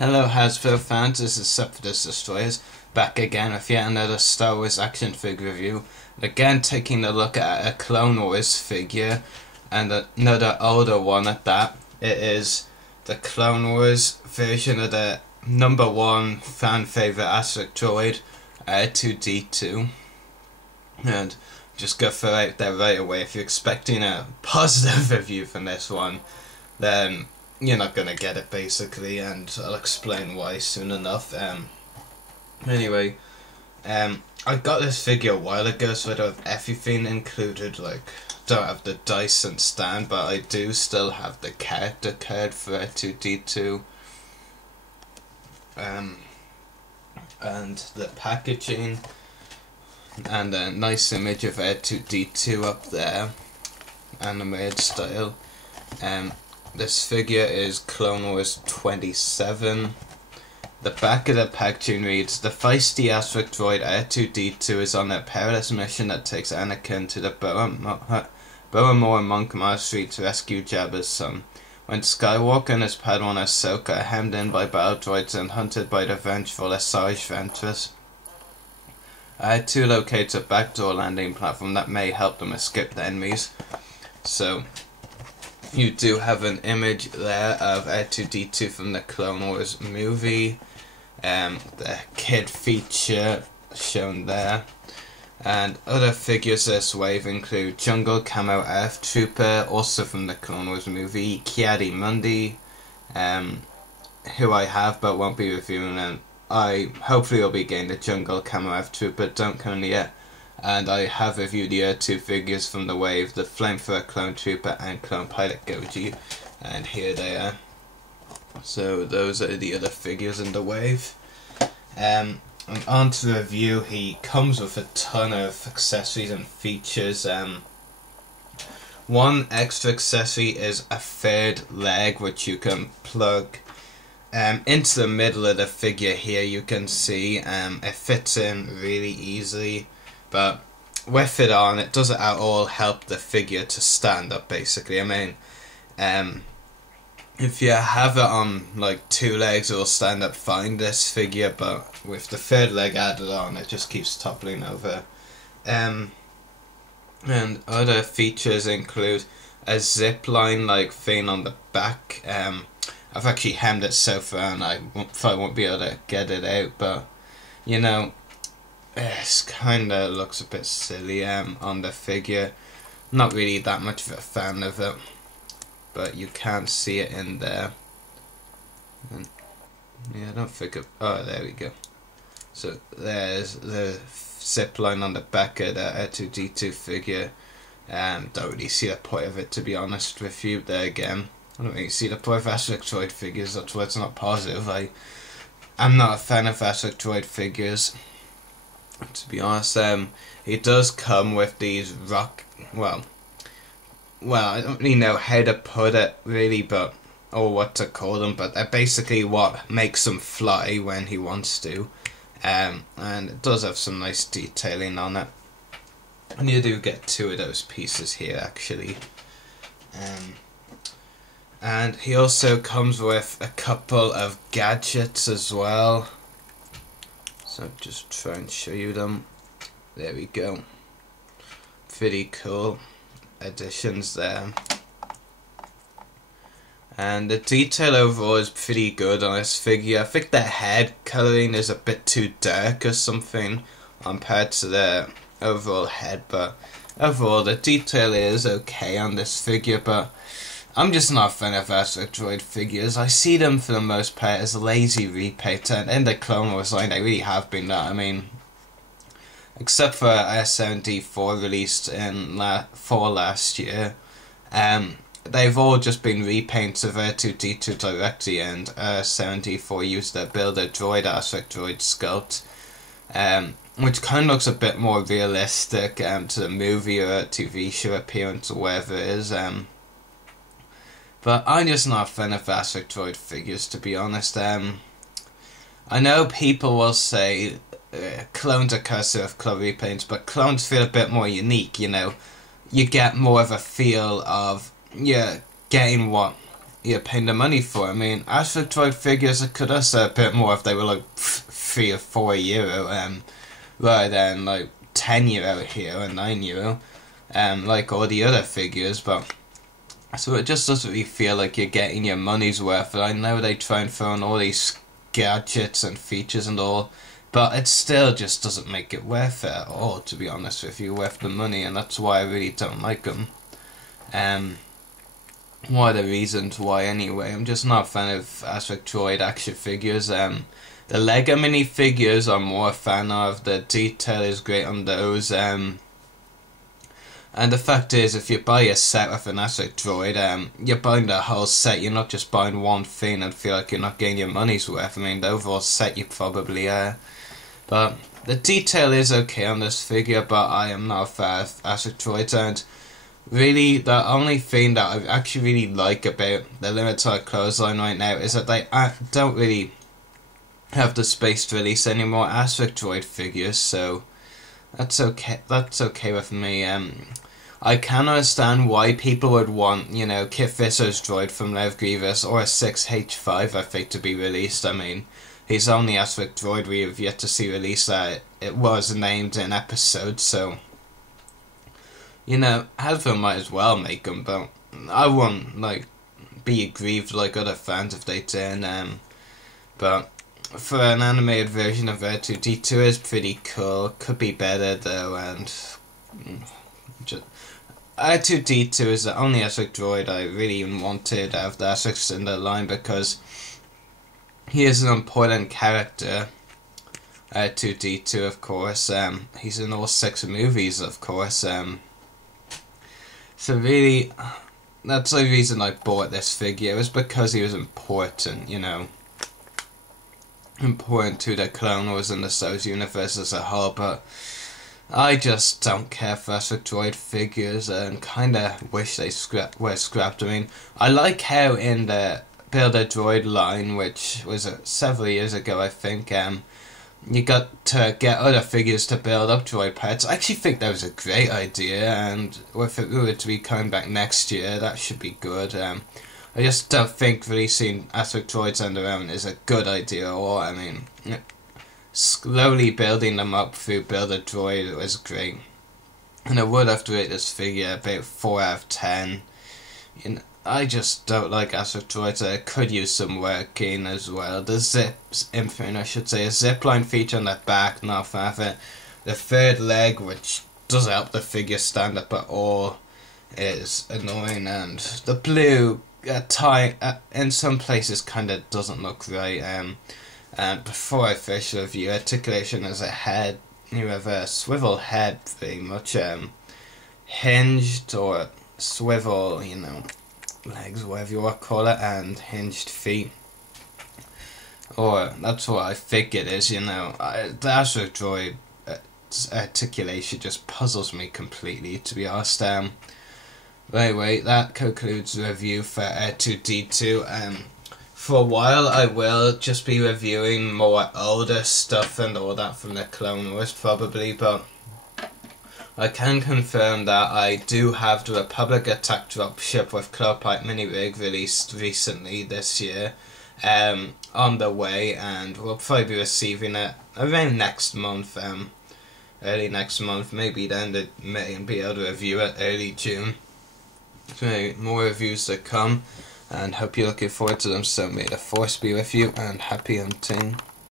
Hello Hasbro fans, this is Sepidus Destroyers, back again with yet another Star Wars action figure review. Again taking a look at a Clone Wars figure, and another older one at that. It is the Clone Wars version of the #1 fan favourite asteroid droid, R2-D2. And just go for it there right away, if you're expecting a positive review from this one, then you're not gonna get it basically, and I'll explain why soon enough. Anyway, I got this figure a while ago, so I don't have everything included. Like, don't have the dice and stand, but I do still have the character card for R2-D2. And the packaging, and a nice image of R2-D2 up there, animated style. This figure is Clone Wars 27. The back of the packaging reads, "The feisty asteroid droid R2-D2 is on a perilous mission that takes Anakin to the Boamore Monk Monastery to rescue Jabba's son. When Skywalker and his Padawan Ahsoka are hemmed in by battle droids and hunted by the vengeful Asajj Ventress, R2 locates a backdoor landing platform that may help them escape the enemies." So you do have an image there of R2-D2 from the Clone Wars movie. The kid feature shown there. And other figures this wave include Jungle Camo Earth Trooper, also from the Clone Wars movie, Ki-Adi-Mundi, who I have but won't be reviewing, and I hopefully will be getting the Jungle Camo Earth Trooper, don't currently yet. And I have reviewed the other two figures from the wave, the Flamethrower Clone Trooper and Clone Pilot Goji, and here they are. So those are the other figures in the wave. And on to the review. He comes with a ton of accessories and features. One extra accessory is a third leg, which you can plug into the middle of the figure here. You can see it fits in really easily. But with it on, it doesn't at all help the figure to stand up, basically. I mean, if you have it on like two legs, it will stand up fine, this figure, but with the third leg added on, it just keeps toppling over. And other features include a zip line like thing on the back. I've actually hemmed it so far and I probably won't be able to get it out, but you know, it kinda looks a bit silly on the figure. Not really that much of a fan of it, but you can't see it in there. And yeah, I don't think of, oh, there we go. So there's the zip line on the back of the R2-D2 figure. Don't really see the point of it, to be honest with you. There again, I don't really see the point of asteroid droid figures. That's why it's not positive. I'm not a fan of asteroid droid figures, to be honest. It does come with these well, I don't really know how to put it really, but or what to call them, but they're basically what makes him fly when he wants to. And it does have some nice detailing on it, and you do get two of those pieces here actually. And he also comes with a couple of gadgets as well. So just try and show you them. There we go. Pretty cool additions there. And the detail overall is pretty good on this figure. I think the head colouring is a bit too dark or something compared to the overall head, but overall the detail is okay on this figure. But I'm just not a fan of asteroid droid figures. I see them for the most part as lazy repaints, and in the Clone Wars line they really have been that. I mean, except for R7-D4 released in fall last year, they've all just been repaints of R2-D2 directly, and R7-D4 used their Builder Droid asteroid droid sculpt, which kind of looks a bit more realistic to the movie or TV show appearance or whatever it is. But I'm just not a fan of asteroid droid figures, to be honest. I know people will say clones are cursed with clone repaints, but clones feel a bit more unique, you know. You get more of a feel of, yeah, getting what you're paying the money for. I mean, Aspect Droid figures could have said a bit more if they were like €3 or €4, rather than like €10 here or €9, like all the other figures. But so it just doesn't really feel like you're getting your money's worth. And I know they try and throw in all these gadgets and features and all, but it still just doesn't make it worth it at all, to be honest with you, worth the money, and that's why I really don't like them. What are the reasons why anyway? I'm just not a fan of Aspect Droid action figures. The Lego minifigures I'm more a fan of. The detail is great on those. And the fact is, if you buy a set with an Aspect Droid, you're buying the whole set. You're not just buying one thing and feel like you're not getting your money's worth. I mean, the overall set you probably are. But the detail is okay on this figure, but I am not a fan of Aspect Droids. And really, the only thing that I actually really like about the limited clothesline right now is that they don't really have the space to release any more Aspect Droid figures, so that's okay. That's okay with me. I can understand why people would want, you know, Kit Fisto's droid from Lev Grievous or a 6H5, I think, to be released. I mean, he's the only Aspect Droid we have yet to see released that it was named in episode, so, you know, Hasbro might as well make them, but I wouldn't, like, be aggrieved like other fans if they did. But for an animated version of R2-D2 is pretty cool. Could be better though, and just, R2-D2 is the only Aspect Droid I really wanted out of the Aspects in the line, because he is an important character. R2-D2, of course. He's in all 6 movies, of course. So really, that's the reason I bought this figure. It was because he was important, you know. Important to the Clone Wars and the Star Wars universe as a whole, but I just don't care for Aspect Droid figures and kinda wish they were scrapped. I mean, I like how in the Build-A-Droid line, which was several years ago, I think, you got to get other figures to build up droid parts. I actually think that was a great idea, and if it were to be coming back next year, that should be good. I just don't think releasing Aspect Droids on their own is a good idea, or, I mean, slowly building them up through Build-A-Droid was great. And I would have to rate this figure about 4 out of 10. You know, I just don't like Aspect Droids. I could use some working as well. The zips, I should say, a zipline feature on the back, not a fan of it. The third leg, which doesn't help the figure stand up at all, is annoying, and the blue tie in some places kind of doesn't look right. And before I finish the review, articulation as a head, you have a swivel head, pretty much, hinged or swivel, you know, legs, whatever you want to call it, and hinged feet. Or that's what I think it is, you know. The Aspect Droid articulation just puzzles me completely, to be honest. Anyway, that concludes the review for R2-D2. For a while I will just be reviewing more older stuff and all that from the Clone Wars probably, but I can confirm that I do have the Republic Attack dropship with Clawpipe mini rig released recently this year on the way, and we'll probably be receiving it around next month, early next month, maybe the end of May, and be able to review it early June. So more reviews to come, and hope you're looking forward to them. So may the Force be with you, and happy hunting.